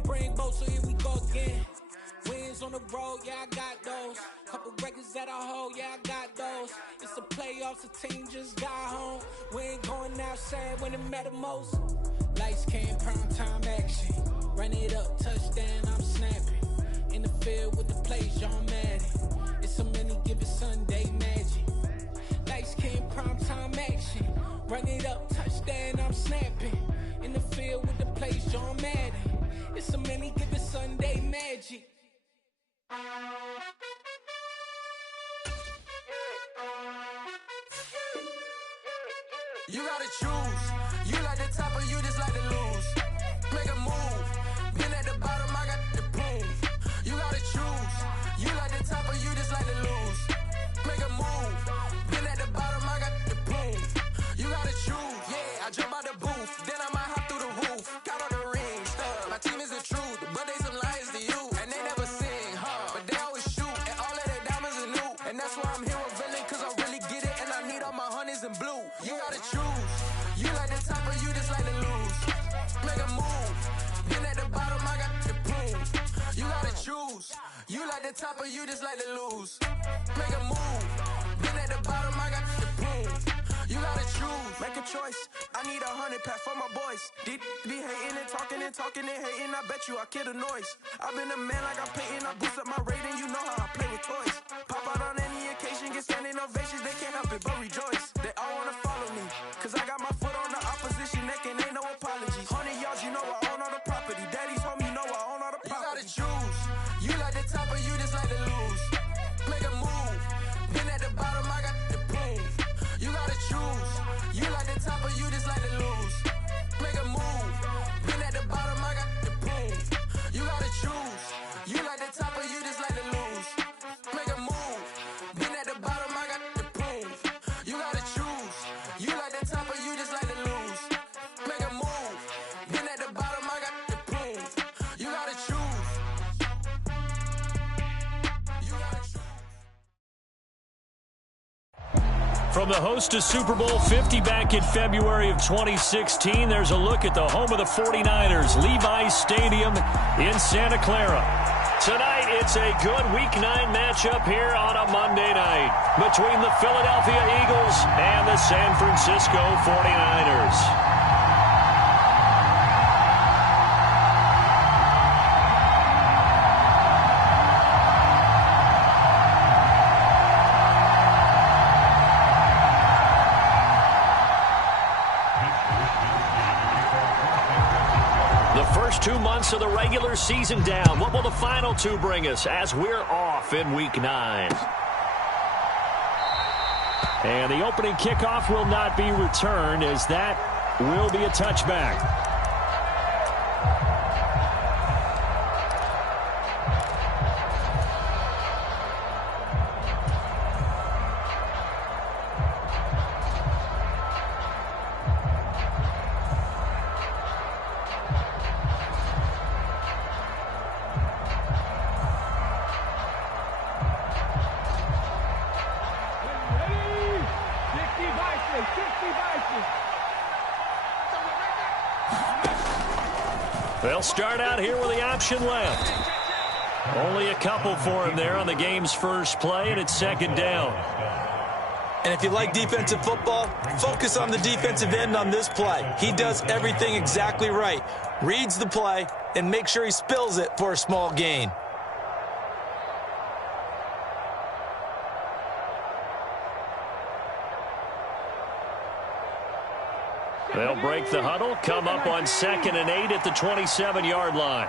can't bring both, so here we go again. Wins on the road, yeah, I got those. Couple records that I hold, yeah, I got those. It's the playoffs, the team just got home. We ain't going outside when it matter most. Lights came, prime time action. Run it up, touchdown, I'm snapping. In the field with the plays, John Madden. It's a many given Sunday magic. Lights came, prime time action. Run it up, touchdown, I'm snapping. In the field with the plays, John Madden. It's a many given Sunday magic. You gotta choose. You like the top or you just like to lose. Make a move. Been at the bottom, I got the proof. You gotta choose. You like the top or you just like to lose. Make a move. Been at the bottom, I got the proof. You gotta choose. Yeah, I jump out the booth. Then I might hop through the roof. Got on the ring, stuff. My team is the truth, but they some liars to you. And they never sing, but they always shoot. And all of their diamonds are new. And that's why I'm here with villain, cause I really get it. And I need all my honeys in blue. You gotta choose. You like the top or you just like to lose. Make a move. Been at the bottom, I got the proof. You gotta choose. You like the top or you just like to lose. Make a move. Been at the bottom, I got the proof. You gotta choose. Make a choice. I need 100 pack for my boys. Be hating and talking and talking and hating. I bet you I kill the noise. I've been a man like I'm Peyton. I boost up my rating. You know how I play with toys. Pop out on any occasion, get standing ovations. They can't help it but rejoice. They all wanna follow me, cause I got my foot on the opposition neck and ain't no apologies. 100 yards, you know I own all the property. Daddy's home, you know I own all the property. You gotta choose. You like the top or you just like to lose. Make a move. Been at the bottom, I got the proof. You gotta choose. You like the top or you just like to lose. Make a move. Been at the bottom, I got the proof. You gotta choose. You like the top or you just like to lose. Make a move. Been at the bottom, I got the proof. You gotta choose. You like the top or you just like to lose. Make a move. Been at the bottom, I got the proof. You gotta choose. You gotta choose. From the host of Super Bowl 50 back in February of 2016, there's a look at the home of the 49ers, Levi's Stadium in Santa Clara. Tonight, it's a good Week 9 matchup here on a Monday night between the Philadelphia Eagles and the San Francisco 49ers. The first 2 months of the regular season down. What will the final two bring us as we're off in Week 9? And the opening kickoff will not be returned, as that will be a touchback. They'll start out here with the option left. Only a couple for him there on the game's first play, and it's second down. And if you like defensive football, focus on the defensive end on this play. He does everything exactly right. Reads the play and makes sure he spills it for a small gain. They'll break the huddle, come up on 2nd and 8 at the 27-yard line.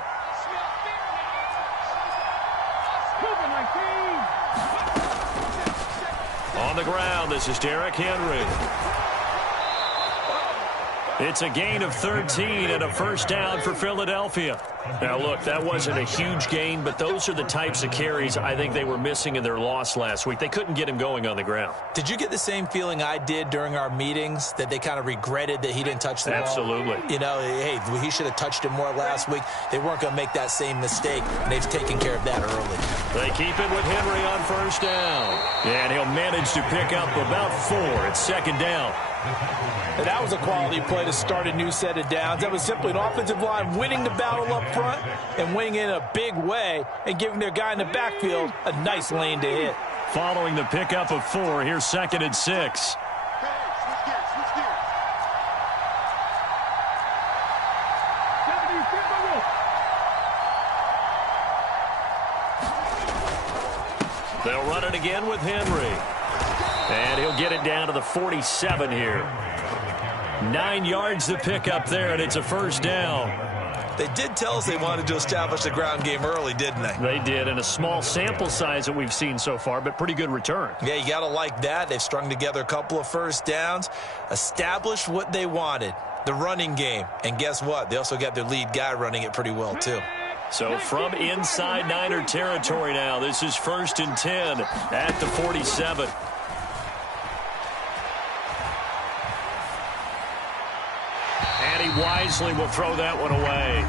On the ground, this is Derrick Henry. It's a gain of 13 and a first down for Philadelphia. Now, look, that wasn't a huge gain, but those are the types of carries I think they were missing in their loss last week. They couldn't get him going on the ground. Did you get the same feeling I did during our meetings, that they kind of regretted that he didn't touch the ball? Absolutely. You know, hey, he should have touched it more last week. They weren't going to make that same mistake, and they've taken care of that early. They keep it with Henry on first down. And he'll manage to pick up about 4 at second down. And that was a quality play to start a new set of downs. That was simply an offensive line winning the battle up front and winning in a big way and giving their guy in the backfield a nice lane to hit. Following the pickup of 4, here's 2nd and 6. They'll run it again with Henry. And he'll get it down to the 47 here. 9 yards to pick up there, and it's a first down. They did tell us they wanted to establish the ground game early, didn't they? They did, and a small sample size that we've seen so far, but pretty good return. Yeah, you got to like that. They've strung together a couple of first downs, established what they wanted, the running game. And guess what? They also got their lead guy running it pretty well, too. So from inside Niner territory now, this is 1st and 10 at the 47. And he wisely will throw that one away.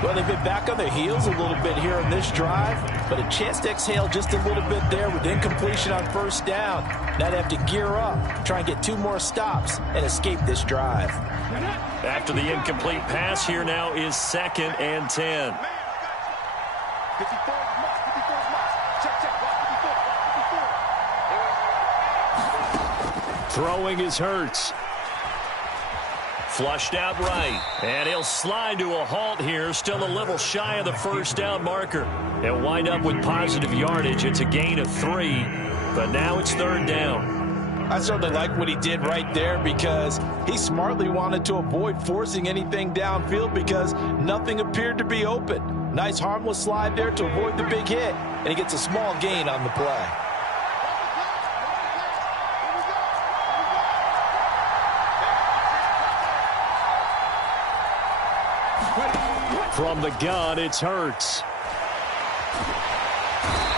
Well, they've been back on their heels a little bit here on this drive, but a chance to exhale just a little bit there with incompletion on first down. Now they have to gear up, try and get 2 more stops, and escape this drive. After the incomplete pass, here now is 2nd and 10. Throwing is Hurts. Flushed out right, and he'll slide to a halt here, still a little shy of the first down marker. They'll wind up with positive yardage. It's a gain of 3, but now it's 3rd down. I certainly like what he did right there because he smartly wanted to avoid forcing anything downfield because nothing appeared to be open. Nice harmless slide there to avoid the big hit, and he gets a small gain on the play. From the gun, it's Hurts.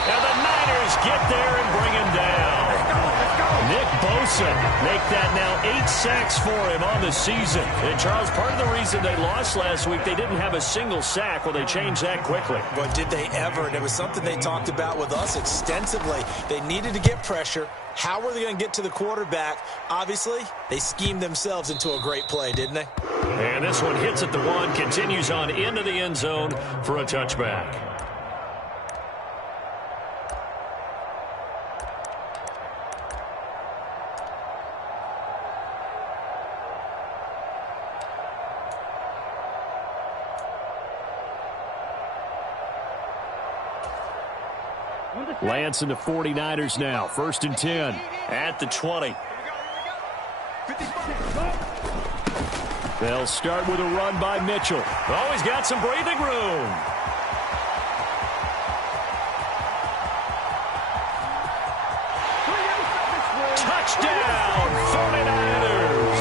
And the Niners get there and bring him down. Nick Bosa make that now 8 sacks for him on the season. And, Charles, part of the reason they lost last week, they didn't have a single sack. Well, they changed that quickly. But did they ever? And it was something they talked about with us extensively. They needed to get pressure. How were they going to get to the quarterback? Obviously, they schemed themselves into a great play, didn't they? And this one hits at the 1, continues on into the end zone for a touchback. Lance and the 49ers now. 1st and 10 at the 20. They'll start with a run by Mitchell. Oh, he's got some breathing room. Touchdown, 49ers.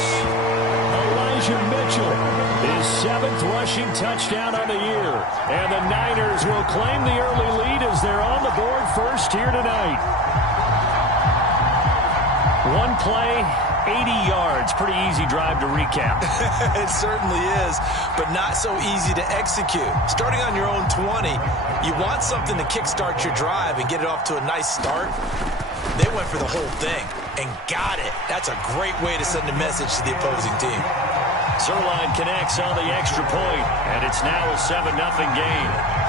Elijah Mitchell, his 7th rushing touchdown on the year. And the Niners will claim the early lead as they're on the board first here tonight. One play, 80 yards. Pretty easy drive to recap. It certainly is, but not so easy to execute. Starting on your own 20, you want something to kickstart your drive and get it off to a nice start. They went for the whole thing and got it. That's a great way to send a message to the opposing team. Zerline connects on the extra point, and it's now a 7-0 game.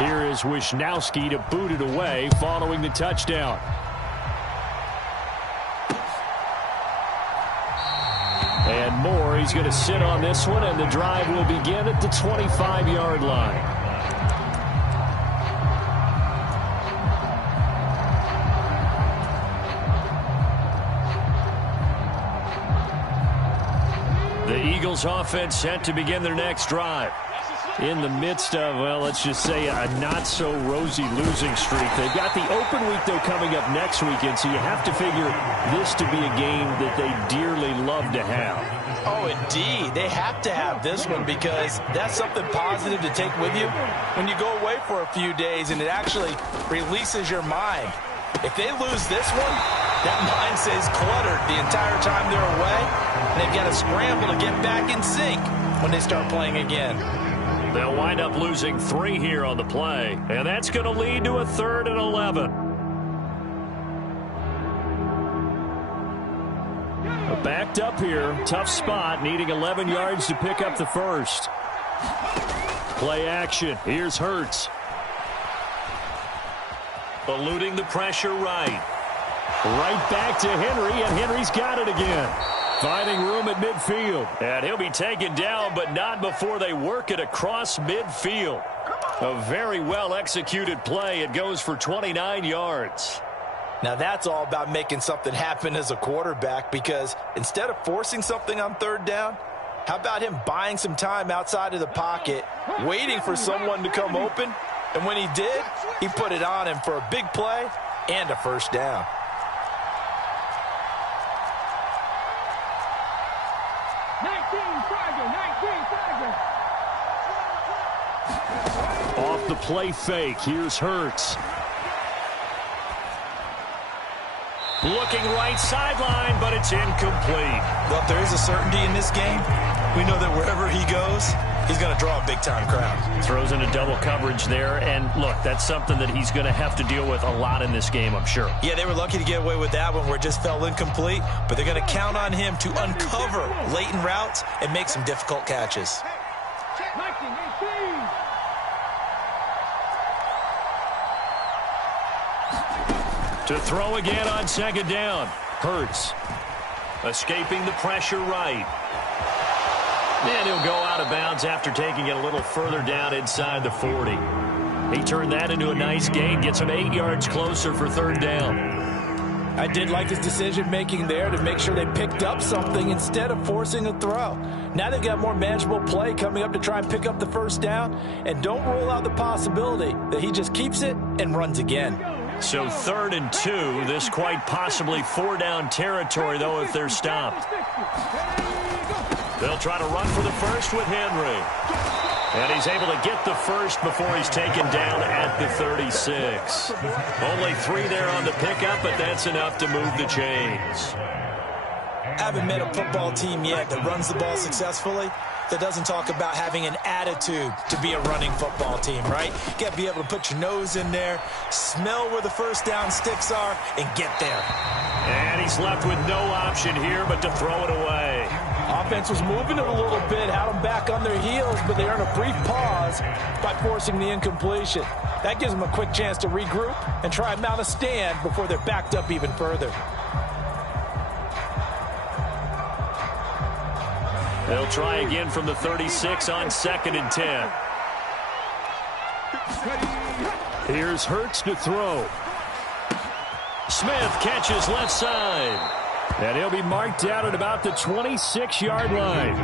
Here is Wisnowski to boot it away following the touchdown. And Moore, he's going to sit on this one, and the drive will begin at the 25-yard line. The Eagles offense set to begin their next drive. in the midst of, well, let's just say a not-so-rosy losing streak. They've got the open week, though, coming up next weekend, so you have to figure this to be a game that they dearly love to have. Oh, indeed. They have to have this one because that's something positive to take with you when you go away for a few days, and it actually releases your mind. If they lose this one, that mind stays cluttered the entire time they're away, and they've got to scramble to get back in sync when they start playing again. They'll wind up losing 3 here on the play, and that's going to lead to a 3rd and 11. Backed up here, tough spot, needing 11 yards to pick up the first. Play action, here's Hurts. Eluding the pressure right. Right back to Henry, and Henry's got it again. Finding room at midfield. And he'll be taken down, but not before they work it across midfield. A very well-executed play. It goes for 29 yards. Now that's all about making something happen as a quarterback, because instead of forcing something on 3rd down, how about him buying some time outside of the pocket, waiting for someone to come open, and when he did, he put it on him for a big play and a first down. Off the play fake, here's Hurts. Looking right sideline, but it's incomplete. Well, if there is a certainty in this game, we know that wherever he goes, he's going to draw a big-time crowd. Throws in a double coverage there, and look, that's something that he's going to have to deal with a lot in this game, I'm sure. Yeah, they were lucky to get away with that one where it just fell incomplete, but they're going to count on him to uncover latent routes and make some difficult catches. To throw again on 2nd down. Hurts. Escaping the pressure right. And he'll go out of bounds after taking it a little further down inside the 40. He turned that into a nice gain. Gets him 8 yards closer for 3rd down. I did like his decision-making there to make sure they picked up something instead of forcing a throw. Now they've got more manageable play coming up to try and pick up the first down. And don't rule out the possibility that he just keeps it and runs again. So 3rd and 2, this quite possibly 4-down territory, though, if they're stopped. They'll try to run for the first with Henry. And he's able to get the first before he's taken down at the 36. Only 3 there on the pickup, but that's enough to move the chains. I haven't met a football team yet that runs the ball successfully that doesn't talk about having an attitude to be a running football team, right? You got to be able to put your nose in there, smell where the first down sticks are, and get there. And he's left with no option here but to throw it away. Offense was moving it a little bit, had them back on their heels, but they earn a brief pause by forcing the incompletion. That gives them a quick chance to regroup and try and mount a stand before they're backed up even further. They'll try again from the 36 on 2nd and 10. Here's Hurts to throw. Smith catches left side. And he'll be marked down at about the 26-yard line.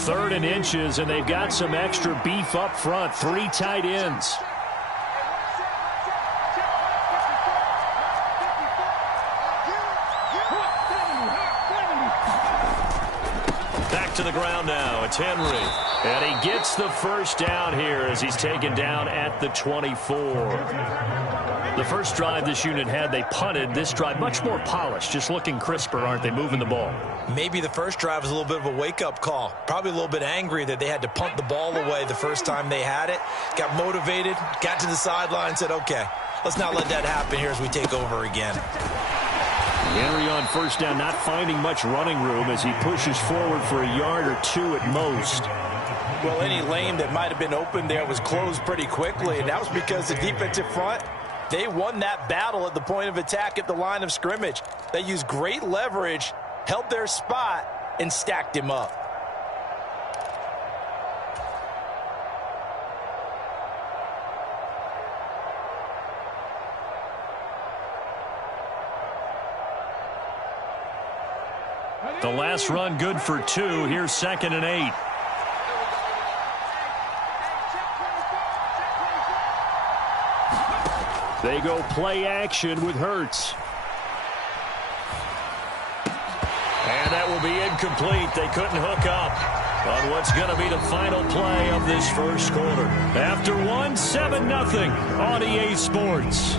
Third and inches, and they've got some extra beef up front. 3 tight ends. To the ground now. It's Henry. And he gets the first down here as he's taken down at the 24. The first drive this unit had, they punted. This drive, much more polished, just looking crisper, aren't they, moving the ball? Maybe the first drive was a little bit of a wake-up call. Probably a little bit angry that they had to punt the ball away the first time they had it. Got motivated, got to the sideline, and said, okay, let's not let that happen here as we take over again. Henry on first down, not finding much running room as he pushes forward for a yard or 2 at most. Well, any lane that might have been open there was closed pretty quickly, and that was because the defensive front, they won that battle at the point of attack at the line of scrimmage. They used great leverage, held their spot, and stacked him up. The last run good for 2. Here's 2nd and 8. They go play action with Hurts. And that will be incomplete. They couldn't hook up on what's going to be the final play of this first quarter. After 1, 7-0 on EA Sports.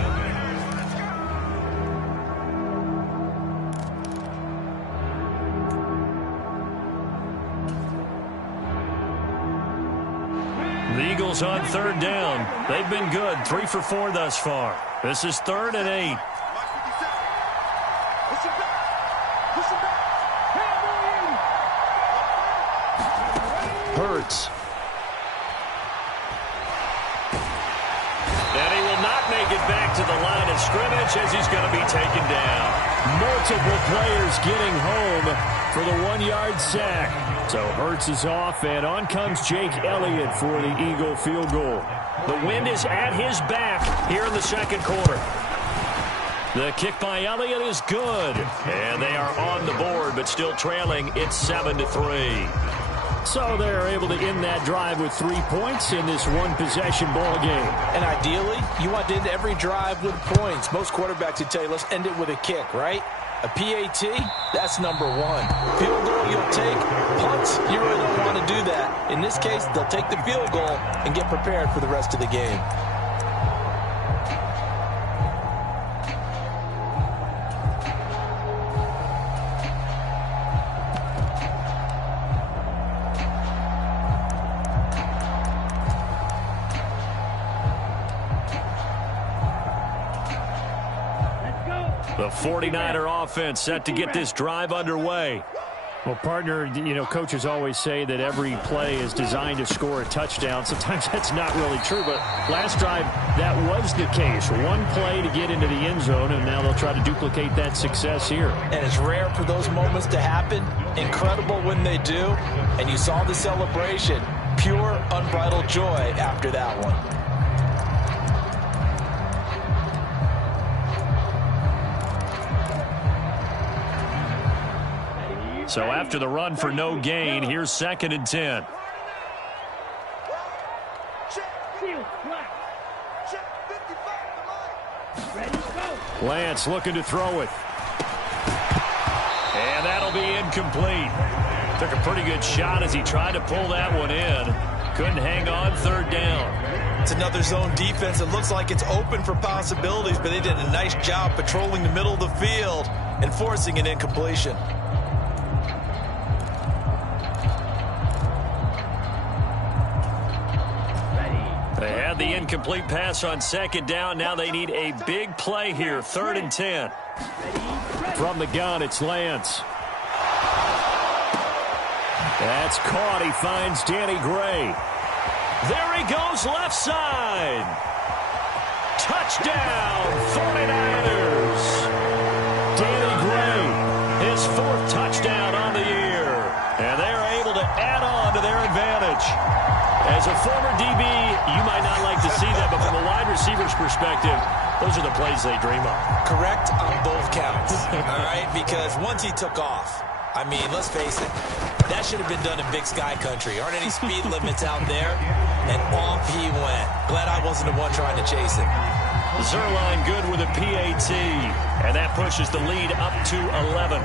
The Eagles on 3rd down. They've been good. 3 for 4 thus far. This is 3rd and 8. Hurts. And he will not make it back to the line of scrimmage as he's going to be taken down. Multiple players getting home for the 1-yard sack. So Hurts is off, and on comes Jake Elliott for the Eagle field goal. The wind is at his back here in the second quarter. The kick by Elliott is good, and they are on the board, but still trailing. It's 7-3. So they're able to end that drive with 3 points in this one-possession ball game. And ideally, you want to end every drive with points. Most quarterbacks would tell you, let's end it with a kick, right? A PAT, that's number 1. Field goal you'll take, punts, you really don't want to do that. In this case, they'll take the field goal and get prepared for the rest of the game. The 49er offense set to get this drive underway. Well, partner, you know, coaches always say that every play is designed to score a touchdown. Sometimes that's not really true, but last drive, that was the case. One play to get into the end zone, and now they'll try to duplicate that success here. And it's rare for those moments to happen. Incredible when they do. And you saw the celebration. Pure, unbridled joy after that one. So after the run for no gain, here's 2nd and 10. Lance looking to throw it. And that'll be incomplete. Took a pretty good shot as he tried to pull that one in. Couldn't hang on 3rd down. It's another zone defense. It looks like it's open for possibilities, but they did a nice job patrolling the middle of the field and forcing an incompletion. They had the incomplete pass on 2nd down. Now they need a big play here. 3rd and 10. From the gun, it's Lance. That's caught. He finds Danny Gray. There he goes, left side. Touchdown, 49ers. Danny Gray, his 4th touchdown on the year. And they're able to add on to their advantage. As a former DB, you might not like to see that, but from a wide receiver's perspective, those are the plays they dream of. Correct on both counts, all right? Because once he took off, I mean, let's face it, that should have been done in Big Sky Country. Aren't any speed limits out there? And off he went. Glad I wasn't the one trying to chase him. Zerline good with a PAT, and that pushes the lead up to 11.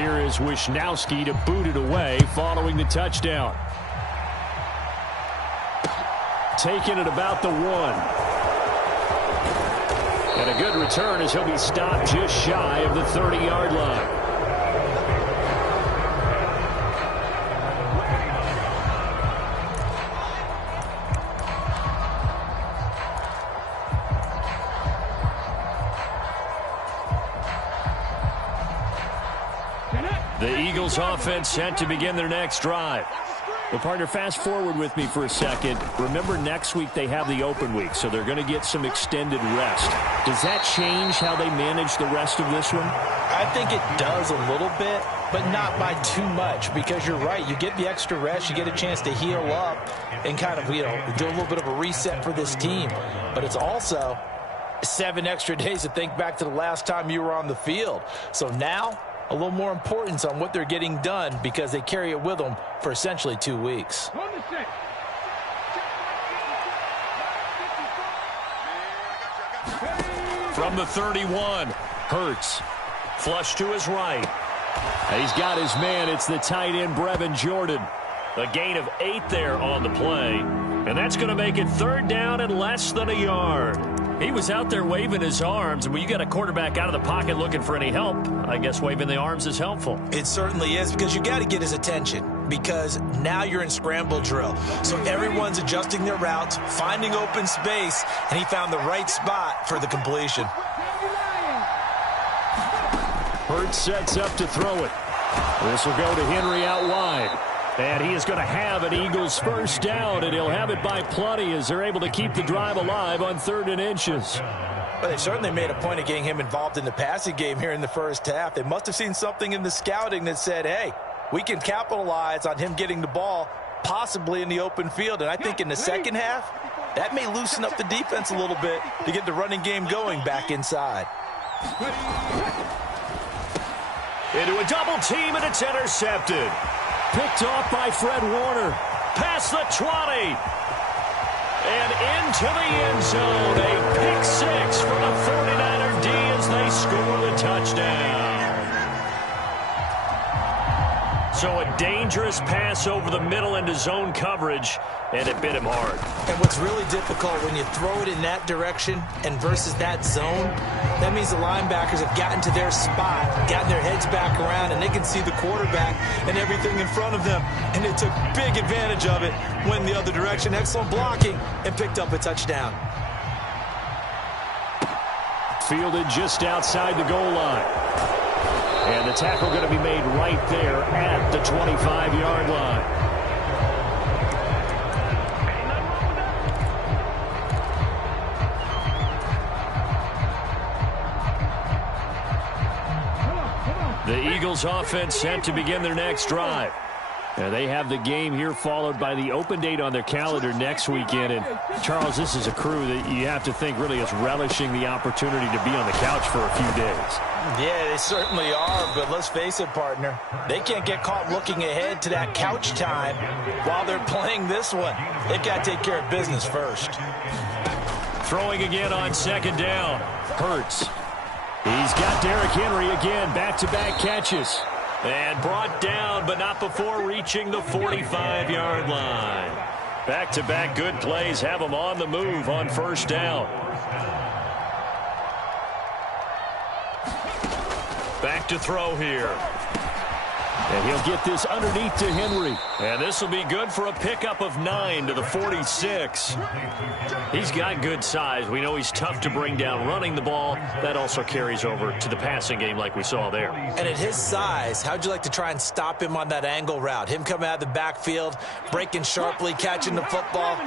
Here is Wisnowski to boot it away following the touchdown. Taking it about the 1. And a good return as he'll be stopped just shy of the 30-yard line. The Eagles offense set to begin their next drive. Well, partner, fast forward with me for a second. Remember, next week they have the open week, so they're going to get some extended rest. Does that change how they manage the rest of this one? I think it does a little bit, but not by too much, because you're right. You get the extra rest, you get a chance to heal up and kind of, you know, do a little bit of a reset for this team. But it's also 7 extra days to think back to the last time you were on the field. So now a little more importance on what they're getting done because they carry it with them for essentially 2 weeks. From the 31, Hurts. Flush to his right. He's got his man. It's the tight end, Brevin Jordan. A gain of 8 there on the play. And that's going to make it 3rd down and less than a yard. He was out there waving his arms. And when you got a quarterback out of the pocket looking for any help, I guess waving the arms is helpful. It certainly is, because you got to get his attention, because now you're in scramble drill. So everyone's adjusting their routes, finding open space, and he found the right spot for the completion. Hurts sets up to throw it. This will go to Henry out wide. And he is going to have an Eagles first down, and he'll have it by plenty as they're able to keep the drive alive on 3rd and inches. Well, they certainly made a point of getting him involved in the passing game here in the first half. They must have seen something in the scouting that said, hey, we can capitalize on him getting the ball possibly in the open field. And I think in the second half, that may loosen up the defense a little bit to get the running game going back inside. Into a double team, and it's intercepted. Picked off by Fred Warner. Past the 20. And into the end zone. A pick 6 from a 49er D as they score the touchdown. So a dangerous pass over the middle into zone coverage, and it bit him hard. And what's really difficult when you throw it in that direction and versus that zone, that means the linebackers have gotten to their spot, gotten their heads back around, and they can see the quarterback and everything in front of them. And they took big advantage of it, went the other direction, excellent blocking, and picked up a touchdown. Fielded just outside the goal line. And the tackle going to be made right there at the 25-yard line. The Eagles offense set to begin their next drive. Now they have the game here followed by the open date on their calendar next weekend. And, Charles, this is a crew that you have to think really is relishing the opportunity to be on the couch for a few days. Yeah, they certainly are, but let's face it, partner. They can't get caught looking ahead to that couch time while they're playing this one. They've got to take care of business first. Throwing again on 2nd down. Hurts. He's got Derrick Henry again, back-to-back catches. And brought down, but not before reaching the 45-yard line. Back-to-back good plays have him on the move on 1st down. Back to throw here. And he'll get this underneath to Henry. And this will be good for a pickup of 9 to the 46. He's got good size. We know he's tough to bring down running the ball. That also carries over to the passing game like we saw there. And at his size, how'd you like to try and stop him on that angle route? Him coming out of the backfield, breaking sharply, catching the football.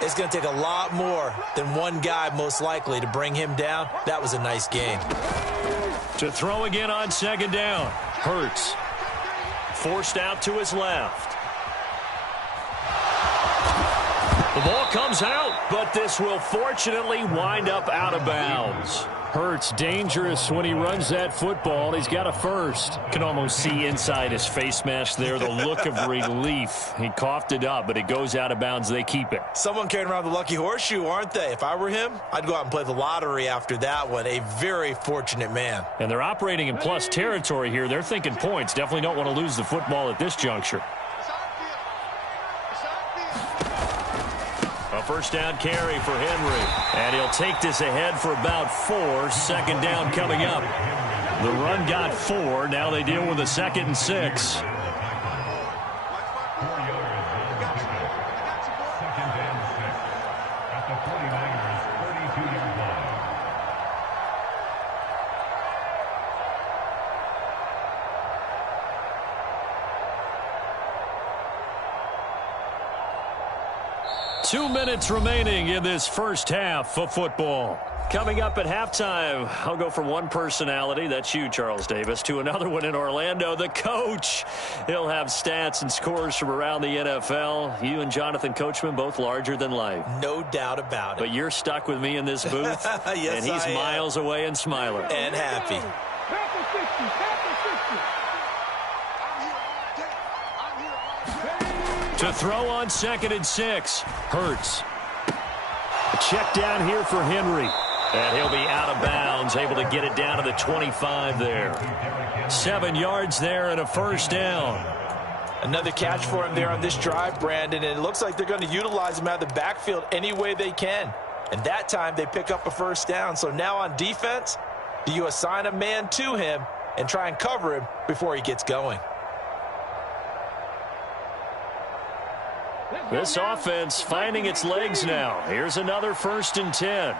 It's going to take a lot more than one guy, most likely, to bring him down. That was a nice gain. To throw again on 2nd down. Hurts. Forced out to his left. The ball comes out, but this will fortunately wind up out of bounds. Hurts dangerous when he runs that football. He's got a first. Can almost see inside his face mask there the look of relief. He coughed it up, but it goes out of bounds. They keep it. Someone carrying around the lucky horseshoe, aren't they? If I were him, I'd go out and play the lottery after that one. A very fortunate man. And they're operating in plus territory here. They're thinking points. Definitely don't want to lose the football at this juncture. A 1st down carry for Henry. And he'll take this ahead for about 4. 2nd down coming up. The run got 4. Now they deal with a 2nd and 6. 2 minutes remaining in this first half of football. Coming up at halftime, I'll go from one personality, that's you, Charles Davis, to another one in Orlando, the coach. He'll have stats and scores from around the NFL. You and Jonathan Coachman, both larger than life. No doubt about it. But you're stuck with me in this booth, yes, and he's miles away and smiling. And happy. To throw on 2nd and 6. Hurts. A check down here for Henry. And he'll be out of bounds, able to get it down to the 25 there. 7 yards there and a first down. Another catch for him there on this drive, Brandon, and it looks like they're going to utilize him out of the backfield any way they can. And that time they pick up a first down. So now on defense, do you assign a man to him and try and cover him before he gets going? This offense finding its legs now. Here's another 1st and 10.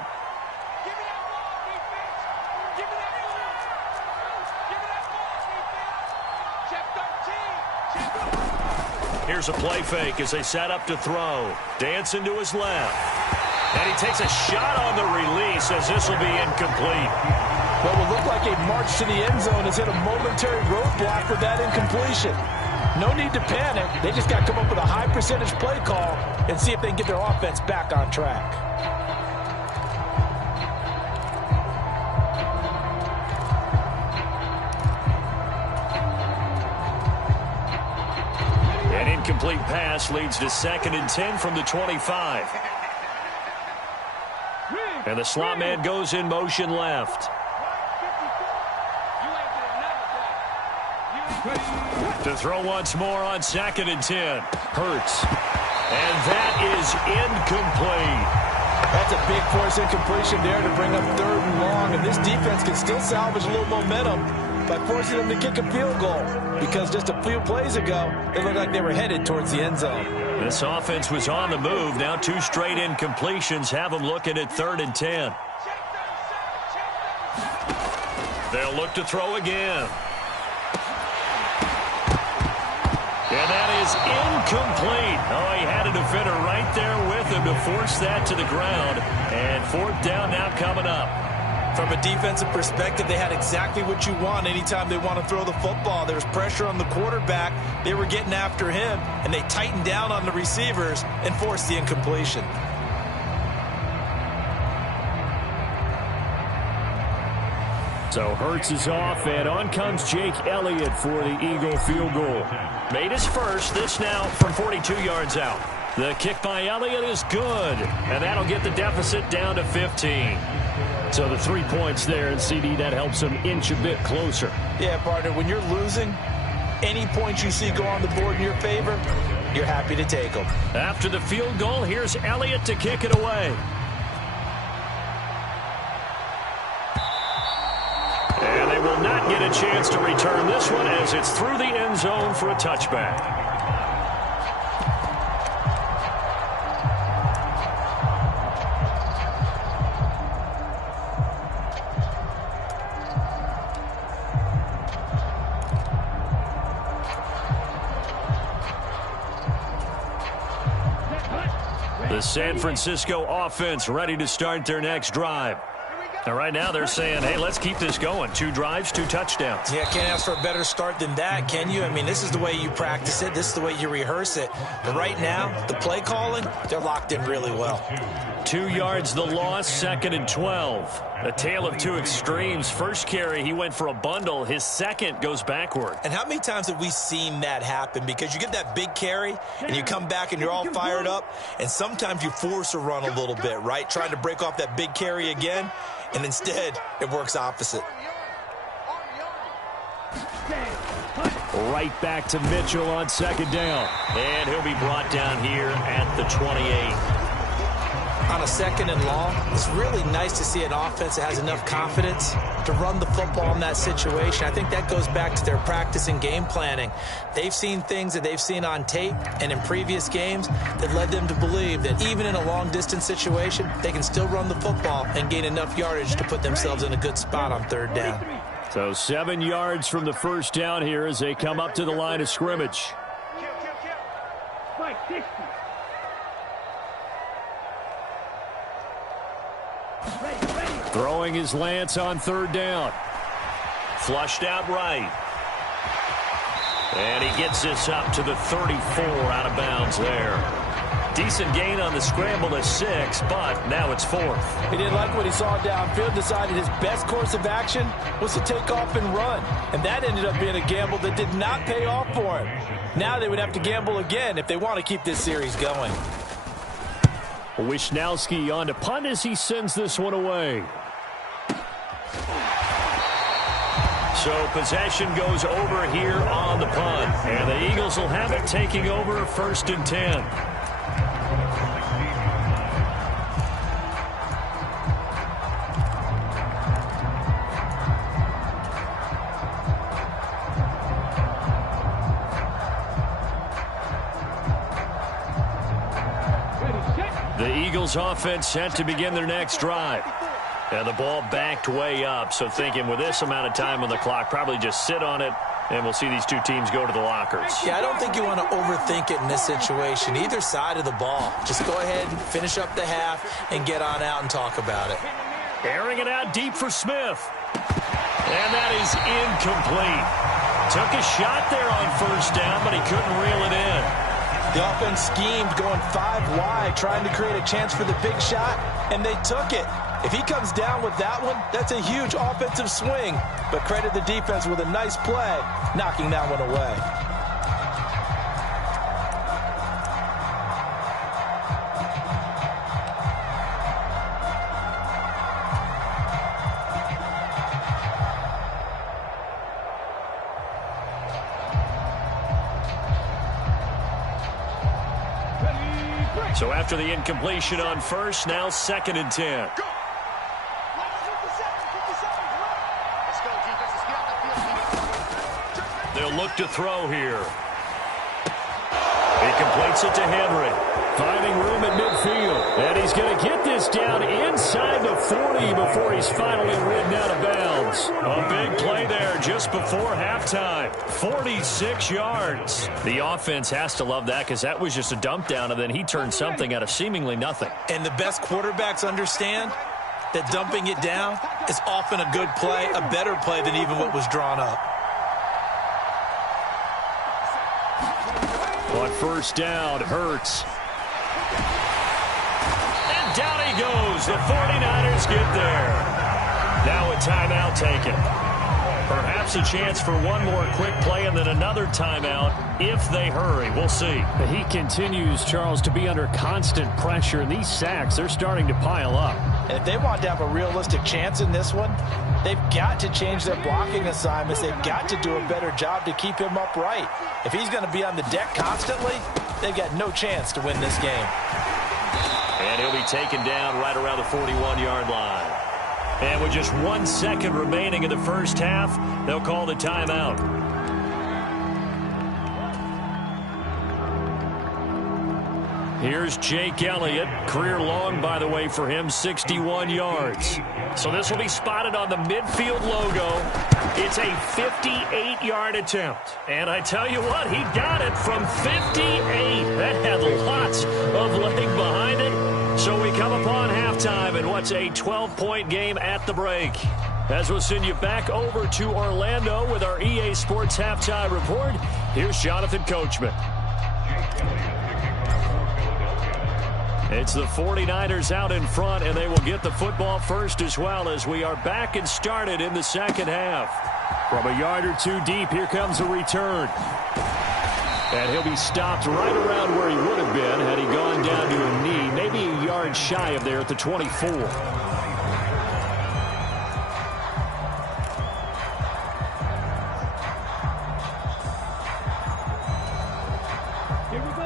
Here's a play fake as they set up to throw. Dancing to his left. And he takes a shot on the release as this will be incomplete. What will look like a march to the end zone has hit a momentary roadblock with that incompletion. No need to panic. They just got to come up with a high percentage play call and see if they can get their offense back on track. An incomplete pass leads to 2nd and 10 from the 25. And the slot man goes in motion left. To throw once more on 2nd and 10. Hurts. And that is incomplete. That's a big force incompletion there to bring up 3rd and long. And this defense can still salvage a little momentum by forcing them to kick a field goal. Because just a few plays ago, it looked like they were headed towards the end zone. This offense was on the move. Now 2 straight incompletions have them looking at 3rd and 10. They'll look to throw again. And that is incomplete. Oh, he had a defender right there with him to force that to the ground. And 4th down now coming up. From a defensive perspective, they had exactly what you want anytime they want to throw the football. There was pressure on the quarterback. They were getting after him, and they tightened down on the receivers and forced the incompletion. So Hurts is off, and on comes Jake Elliott for the Eagle field goal. Made his first. This now from 42 yards out. The kick by Elliott is good, and that'll get the deficit down to 15. So the 3 points there, and CD, that helps them inch a bit closer. Yeah, partner, when you're losing, any points you see go on the board in your favor, you're happy to take them. After the field goal, here's Elliott to kick it away. And they will not get a chance to return this one as it's through the end zone for a touchback. The San Francisco offense ready to start their next drive. And right now they're saying, hey, let's keep this going. 2 drives, 2 touchdowns. Yeah, can't ask for a better start than that, can you? I mean, this is the way you practice it. This is the way you rehearse it. But right now, the play calling, they're locked in really well. 2 yards the loss, 2nd and 12. A tale of 2 extremes. First carry, he went for a bundle. His second goes backward. And how many times have we seen that happen? Because you get that big carry, and you come back and you're all fired up, and sometimes you force a run a little bit, right? Trying to break off that big carry again, and instead, it works opposite. Right back to Mitchell on 2nd down. And he'll be brought down here at the 28. On a 2nd and long, it's really nice to see an offense that has enough confidence to run the football in that situation. I think that goes back to their practice and game planning. They've seen things that they've seen on tape and in previous games that led them to believe that even in a long-distance situation, they can still run the football and gain enough yardage to put themselves in a good spot on 3rd down. So 7 yards from the first down here as they come up to the line of scrimmage. Throwing his Lance on 3rd down. Flushed out right. And he gets this up to the 34 out of bounds there. Decent gain on the scramble to 6, but now it's 4th. He didn't like what he saw downfield, decided his best course of action was to take off and run. And that ended up being a gamble that did not pay off for him. Now they would have to gamble again if they want to keep this series going. Wisnowski on to punt as he sends this one away. So possession goes over here on the punt. And the Eagles will have it, taking over 1st and 10. The Eagles offense set to begin their next drive. And the ball backed way up, so thinking with this amount of time on the clock, probably just sit on it, and we'll see these two teams go to the lockers. Yeah, I don't think you want to overthink it in this situation, either side of the ball. Just go ahead and finish up the half and get on out and talk about it. Airing it out deep for Smith. And that is incomplete. Took a shot there on 1st down, but he couldn't reel it in. The offense schemed going 5 wide, trying to create a chance for the big shot, and they took it. If he comes down with that one, that's a huge offensive swing. But credit the defense with a nice play, knocking that one away. So after the incompletion on 1st, now 2nd and 10. They'll look to throw here. He completes it to Henry. Finding room at midfield. And he's going to get this down inside the 40 before he's finally ridden out of bounds. A big play there just before halftime. 46 yards. The offense has to love that because that was just a dump down, and then he turned something out of seemingly nothing. And the best quarterbacks understand that dumping it down is often a good play, a better play than even what was drawn up. On 1st down, Hurts. And down he goes. The 49ers get there. Now a timeout taken. Perhaps a chance for one more quick play and then another timeout if they hurry. We'll see. He continues, Charles, to be under constant pressure. And these sacks, they're starting to pile up. And if they want to have a realistic chance in this one, they've got to change their blocking assignments. They've got to do a better job to keep him upright. If he's going to be on the deck constantly, they've got no chance to win this game. And he'll be taken down right around the 41-yard line. And with just 1 second remaining in the 1st half, they'll call the timeout. Here's Jake Elliott. Career long, by the way, for him, 61 yards. So this will be spotted on the midfield logo. It's a 58-yard attempt. And I tell you what, he got it from 58. That had lots of leg behind it. So we come upon halftime in what's a 12-point game at the break. As we'll send you back over to Orlando with our EA Sports Halftime Report, here's Jonathan Coachman. It's the 49ers out in front, and they will get the football first as well as we are back and started in the 2nd half. From a yard or two deep, here comes a return. And he'll be stopped right around where he would have been had he gone down to a knee, maybe a yard shy of there at the 24.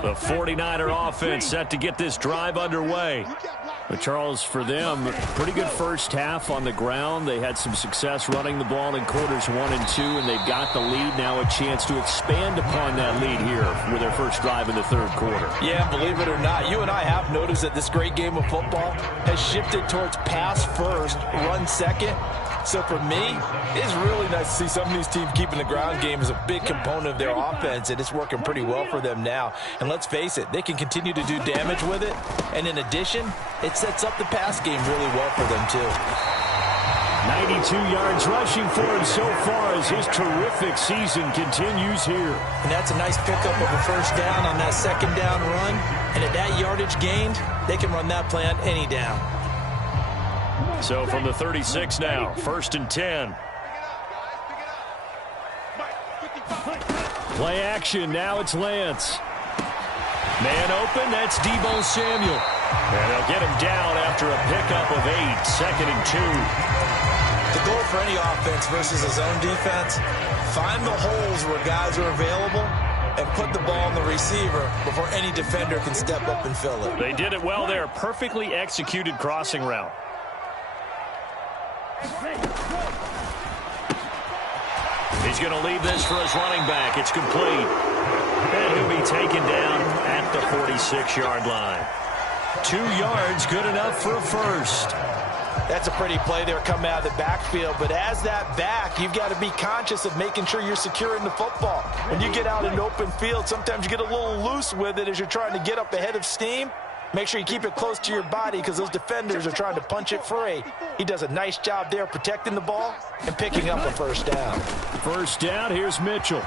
The 49er offense set to get this drive underway. But Charles, for them, pretty good 1st half on the ground. They had some success running the ball in quarters 1 and 2, and they've got the lead. Now a chance to expand upon that lead here with their first drive in the 3rd quarter. Yeah, believe it or not, you and I have noticed that this great game of football has shifted towards pass first, run second. So for me, it's really nice to see some of these teams keeping the ground game as a big component of their offense, and it's working pretty well for them now. And let's face it, they can continue to do damage with it. And in addition, it sets up the pass game really well for them too. 92 yards rushing for him so far as his terrific season continues here. And that's a nice pickup of a 1st down on that 2nd down run. And at that yardage gained, they can run that play on any down. So from the 36 now, 1st and 10. Play action, now it's Lance. Man open, that's Deebo Samuel. And they'll get him down after a pickup of 8, 2nd and 2. The goal for any offense versus a zone defense, find the holes where guys are available and put the ball on the receiver before any defender can step up and fill it. They did it well there. Perfectly executed crossing route. He's going to leave this for his running back. It's complete. And he'll be taken down at the 46-yard line. 2 yards, good enough for a first. That's a pretty play there coming out of the backfield, but as that back, you've got to be conscious of making sure you're securing the football. When you get out in open field, sometimes you get a little loose with it as you're trying to get up ahead of steam. Make sure you keep it close to your body because those defenders are trying to punch it free. He does a nice job there protecting the ball and picking up a first down. First down, here's Mitchell.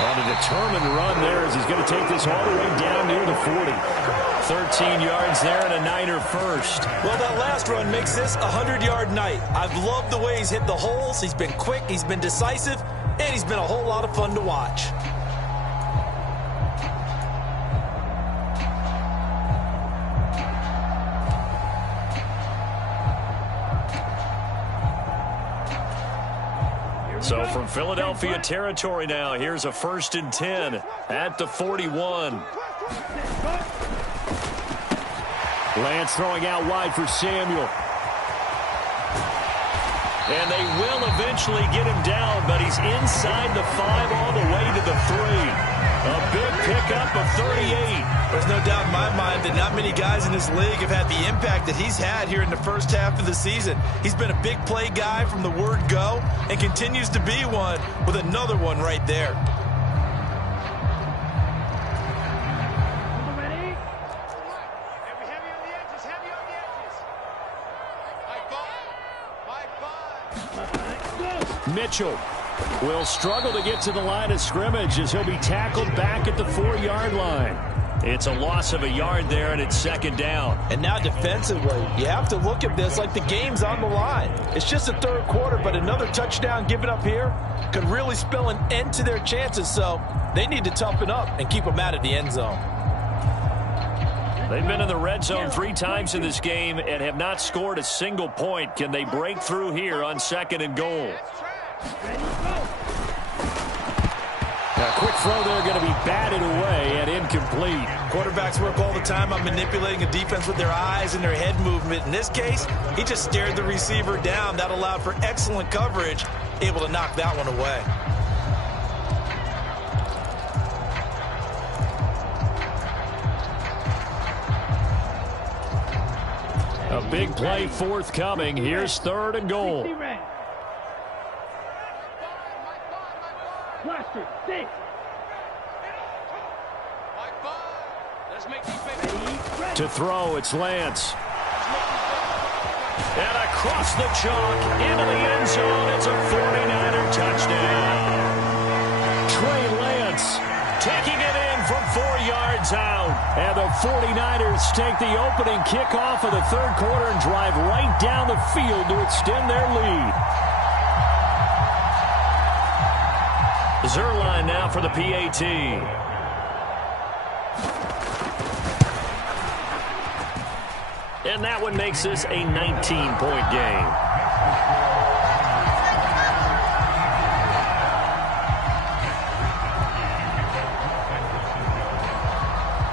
On a determined run there as he's going to take this all the way down near the 40. 13 yards there and a Niner first. Well, that last run makes this a 100-yard night. I've loved the way he's hit the holes. He's been quick, he's been decisive, and he's been a whole lot of fun to watch. So from Philadelphia territory now, here's a 1st and 10 at the 41. Lance throwing out wide for Samuel. And they will eventually get him down, but he's inside the 5 all the way to the 3. A big pickup of 38. There's no doubt in my mind that not many guys in this league have had the impact that he's had here in the first half of the season. He's been a big play guy from the word go and continues to be one with another one right there. Mitchell will struggle to get to the line of scrimmage as he'll be tackled back at the 4-yard line. It's a loss of a yard there, and it's 2nd down. And now defensively, you have to look at this like the game's on the line. It's just the 3rd quarter, but another touchdown given up here could really spell an end to their chances, so they need to toughen up and keep them out of the end zone. They've been in the red zone 3 times in this game and have not scored a single point. Can they break through here on 2nd and goal? A quick throw there going to be batted away and incomplete. Quarterbacks work all the time on manipulating a defense with their eyes and their head movement. In this case, he just stared the receiver down. That allowed for excellent coverage, able to knock that one away. A big play forthcoming. Here's 3rd and goal. To throw, it's Lance. And across the chalk into the end zone. It's a 49er touchdown. Trey Lance taking it in from 4 yards out. And the 49ers take the opening kickoff of the 3rd quarter and drive right down the field to extend their lead. Zerline now for the PAT. And that one makes this a 19-point game.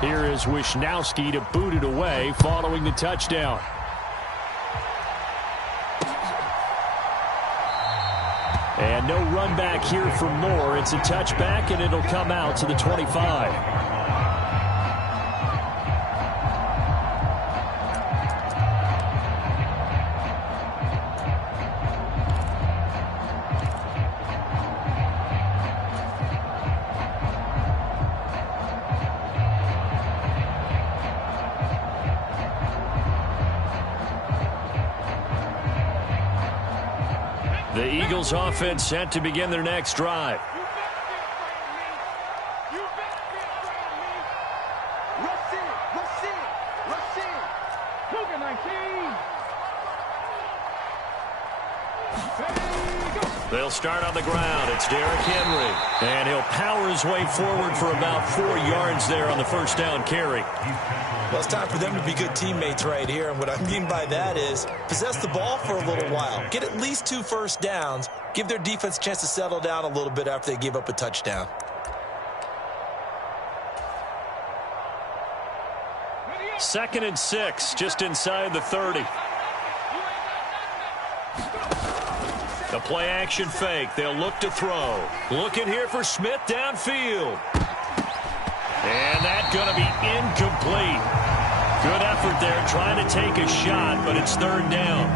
Here is Wisnowski to boot it away following the touchdown. And no run back here for Moore. It's a touchback, and it'll come out to the 25. The Eagles offense set to begin their next drive. They'll start on the ground. It's Derrick Henry. And he'll power his way forward for about 4 yards there on the first down carry. Well, it's time for them to be good teammates right here. And what I mean by that is possess the ball for a little while. Get at least 2 first downs. Give their defense a chance to settle down a little bit after they give up a touchdown. Second and 6, just inside the 30. The play action fake. They'll look to throw. Looking here for Smith downfield. And that's going to be incomplete. Good effort there trying to take a shot, but it's third down.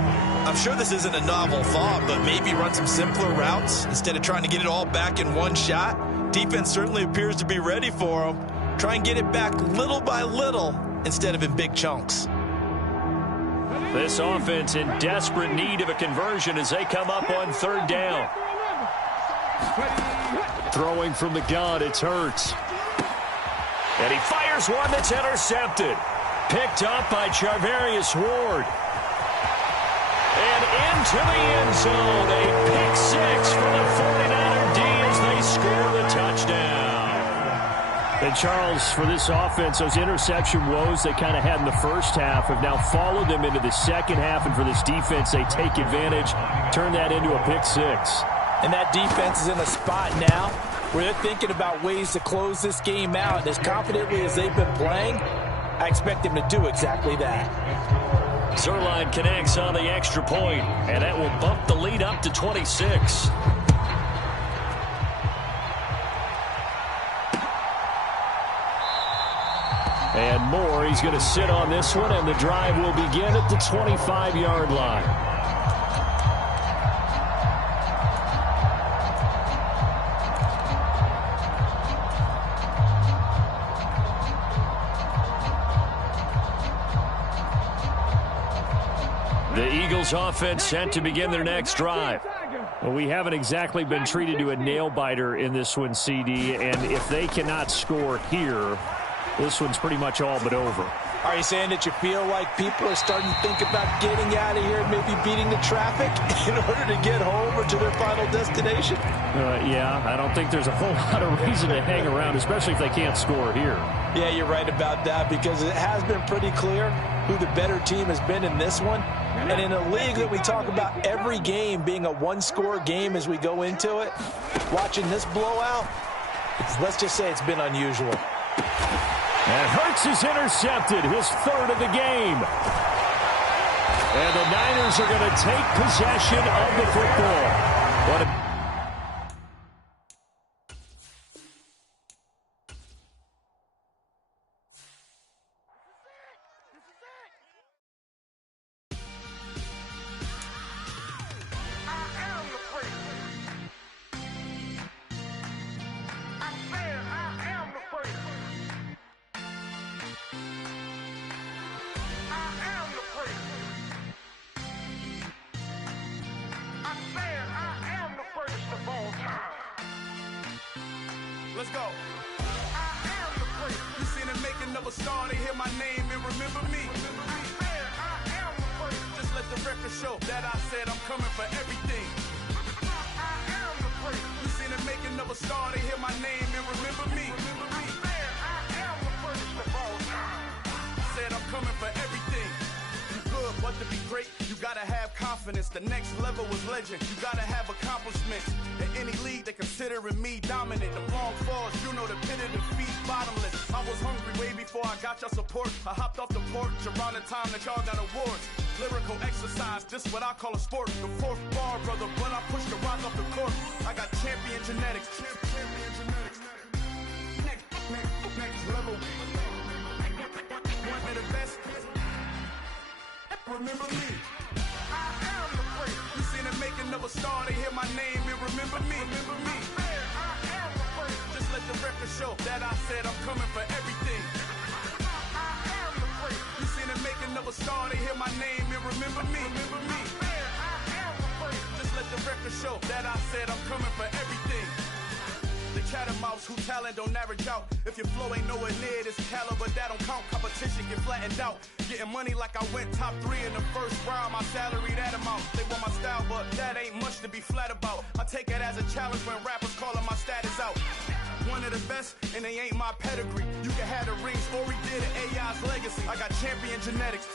I'm sure this isn't a novel thought, but maybe run some simpler routes instead of trying to get it all back in one shot. Defense certainly appears to be ready for them. Try and get it back little by little instead of in big chunks. This offense in desperate need of a conversion as they come up on third down. Throwing from the gun, it's Hurts. And he fires one that's intercepted. Picked up by Charvarius Ward. And into the end zone. A pick 6 for the 49er D as they score the touchdown. And Charles, for this offense, those interception woes they kind of had in the first half have now followed them into the second half. And for this defense, they take advantage, turn that into a pick 6. And that defense is in a spot now where they're thinking about ways to close this game out. And as confidently as they've been playing, I expect them to do exactly that. Zerline connects on the extra point, and that will bump the lead up to 26. And Moore, he's going to sit on this one, and the drive will begin at the 25-yard line. The Eagles offense set to begin their next drive. Well, we haven't exactly been treated to a nail-biter in this one, CD, and if they cannot score here, this one's pretty much all but over. Are you saying that you feel like people are starting to think about getting out of here and maybe beating the traffic in order to get home or to their final destination? Yeah, I don't think there's a whole lot of reason to hang around, especially if they can't score here. Yeah, you're right about that because it has been pretty clear who the better team has been in this one. And in a league that we talk about every game being a one-score game as we go into it, watching this blowout, let's just say it's been unusual. And Hurts is intercepted, his third of the game. And the Niners are going to take possession of the football. What a Let's go. I am the prince. You seen the making of a star, they hear my name and remember me. I am the prince. Just let the record show that I said I'm coming for everything. I am the prince. You seen the making of a star, they hear my name and remember me. I am the prince of all time. Said I'm coming for everything. You good, but to be great, you gotta have confidence. The next level was legend. You gotta have accomplishments. In any league, they considering me dominant. The wrong falls, you know the pit of defeat, bottomless. I was hungry way before I got your support. I hopped off the porch around the time that y'all got awards. Lyrical exercise, this what I call a sport. The fourth bar, brother, when I push the rock off the court. I got champion genetics. Champion genetics. Next level. One of the best. Remember me. I am the prince. You seen the making of a star, they hear my name and remember me. Remember me. I am the prince. Just let the record show that I said I'm coming for everything. I am the prince. You seen the making of a star, they hear my name and remember me. Remember me. I am the prince. Just let the record show that I said I'm coming for everything. The cat and mouse who talent don't average out. If your flow ain't nowhere near this caliber, that don't count. Competition get flattened out. Getting money like I went top 3 in the first round. My salary that amount. They want my style, but that ain't much to be flat about. I take it as a challenge when rappers calling my status out. One of the best, and they ain't my pedigree. You can have the rings, or we did it, AI's legacy. I got champion genetics.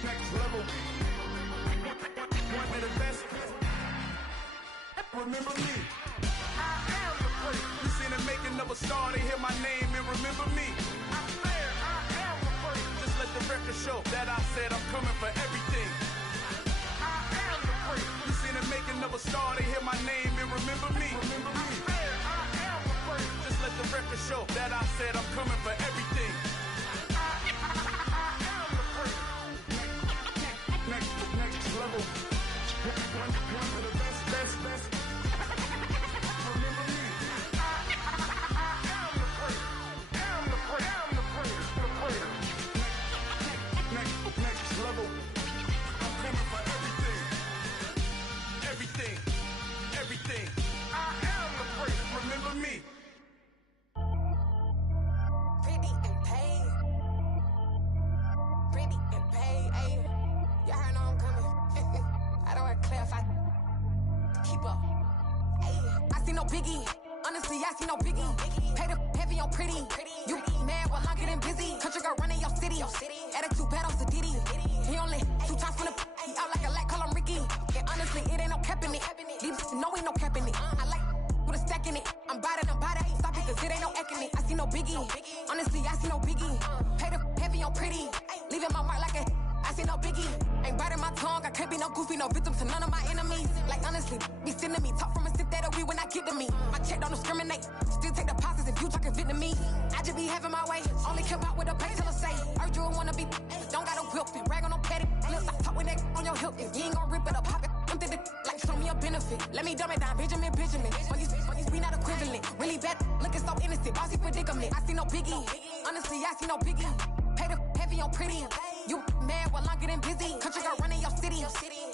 Next level. One of the best. Remember me. I am the place. You seen the making of a star, they hear my name and remember me. I swear I am the place. Just let the record show that I said I'm coming for everything. I am the place. You seen the making of a star, they hear my name and remember me. Remember me. I swear I am the place. Just let the record show that I said I'm coming for everything. I am the place. Next level. One of the best. Remember me. I am the place. Am the place. Next level. I'm coming for everything. I am the place. Remember me. Pretty and paid. Ayy. Y'all heard know I'm coming. I don't want to clarify. Keep up. Ayy. I see no biggie. Honestly, I see no biggie. Pay the heavy on pretty. You mad while I'm getting busy. Country girl running your city. Attitude bad on Diddy. He only 2 times from the he out like a lack, call him Ricky. And honestly, it ain't no cap in it. These know ain't no cap in it. I like with a stack in it. I'm bad. Stop it, cause it ain't no eck in it. I see no biggie. Honestly, I see no biggie. Pay the heavy on pretty. Leaving my mark like a I see no biggie. Ain't biting my tongue. I can't be no goofy, no victim to none of my enemies. Like honestly, be sending me talk from a sip that a weed when I get to me. My check don't discriminate. Still take deposits if you talking Vietnamese. I just be having my way. Only care about what the pay teller say. Urge you wanna be. Don't got a whip and brag on no petty. Flips, I talk with that on your hip. If you ain't gon' rip it up, pop it. I'm the like show me a benefit. Let me dumb it down, Benjamin. We not equivalent. Really bad, looking so innocent. Bossy predicament. I see no biggie. Honestly, I see no biggie. Pay the heavy on pretty. You mad while I'm getting busy. Country girl running your city.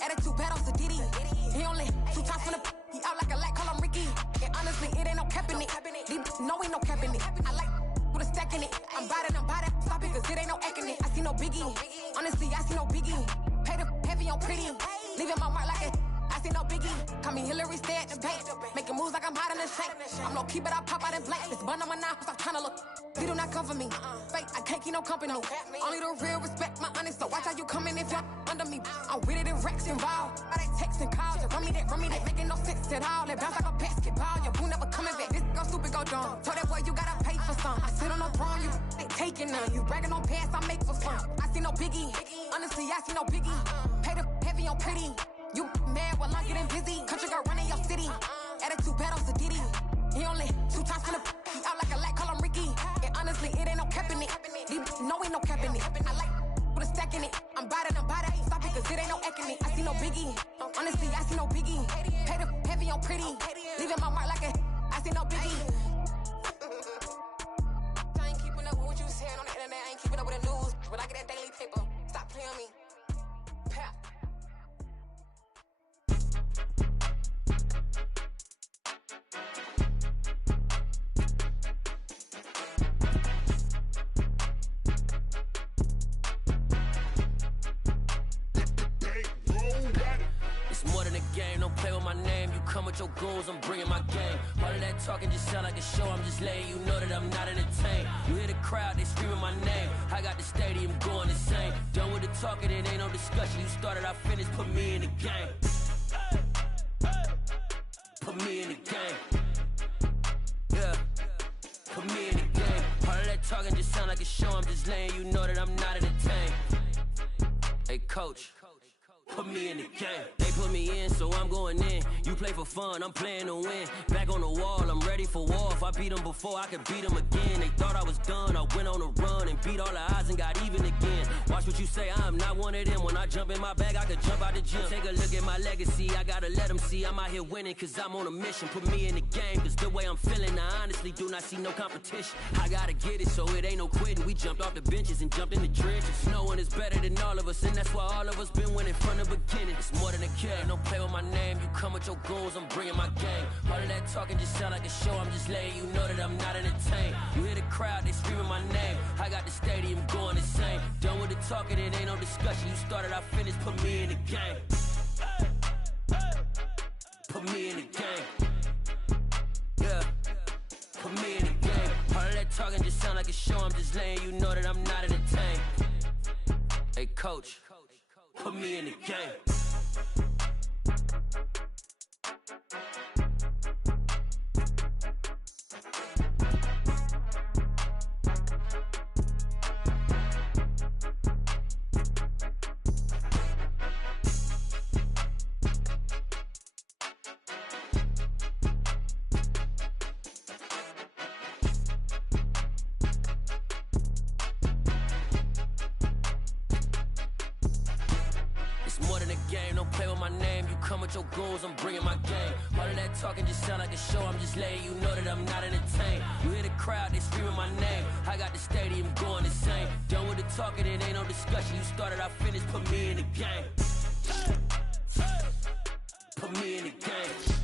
Attitude bad on Diddy. He only 2 times from the he out like a lack, call him Ricky. And honestly, it ain't no cap in it. No, ain't no cap in it. I like with a stack in it. I'm bad. Stop it, cause it ain't no eck in it. I see no biggie. Honestly, I see no biggie. Pay the heavy on pretty. Leaving my mark like a I see no biggie. Call me Hillary, stay at the bank. Making moves like I'm hot in the shank. I'm low key, but I pop out in blank. This bun on my knife, stop trying to look. They do not come for me. Fake, I can't keep no company. Only the real respect my honest. So watch how you coming if you're under me. I'm with it in Rex involved. I they text and call. Just run me that. Making no sense at all. They bounce like a basketball. Your boo never coming back. This go stupid, go dumb. Told that boy you gotta pay for some. I sit on no throne, you ain't taking none. You bragging on pants, I make for fun. I see no biggie. Honestly, I see no biggie. Pay the heavy on pretty. You mad while I'm getting busy. Country girl running your city. Attitude bad on Diddy. He only 2 times from the he out like a lack, call him Ricky. And honestly, it ain't no cap in it. No, ain't no cap in it. I like with a stack in it. I'm bad. Stop it, cause it ain't no eck in it. I see no biggie. Honestly, I see no biggie. Pay the heavy on pretty. Leaving my mark like a I see no biggie. I ain't keeping up with what you saying on the internet. I ain't keeping up with the news. But I get that daily paper. Stop playing on me. Pap. Your goons, I'm bringing my game. All of that talking just sound like a show. I'm just letting you know that I'm not entertained. You hear the crowd, they screaming my name. I got the stadium going insane. Done with the talking, it ain't no discussion. You started, I finished, put me in the game. Put me in the game. Yeah. Put me in the game. All of that talking just sound like a show. I'm just letting you know that I'm not entertained. Hey, coach. Put me in the game. They put me in, so I'm going in. You play for fun, I'm playing to win. Back on the wall, I'm ready for war. If I beat them before, I could beat them again. They thought I was done, I went on a run and beat all the odds and got even again. Watch what you say, I'm not one of them. When I jump in my bag, I could jump out the gym. Take a look at my legacy, I gotta let them see I'm out here winning, cause I'm on a mission. Put me in the game, cause the way I'm feeling, the honesty honestly do not see no competition. I gotta get it, so it ain't no quitting. We jumped off the benches and jumped in the trenches. No one is better than all of us, and that's why all of us been winning from the beginning. It's more than a kill, don't play with my name. You come with your goons, I'm bringing my game. All of that talking just sound like a show. I'm just letting you know that I'm not entertained. You hear the crowd, they screaming my name. I got the stadium going insane. Done with the talking, it ain't no discussion. You started, I finished, put me in the game. Put me in the game. Yeah, put me in the game. All of that talking just sound like a show. I'm just letting you know that I'm not entertained. Hey, coach, put me in the game. Your goals, I'm bringing my game. All of that talking just sound like a show. I'm just letting you know that I'm not entertained. You hear the crowd, they screaming my name. I got the stadium going insane. Done with the talking, it ain't no discussion. You started, I finished, put me in the game. Put me in the game.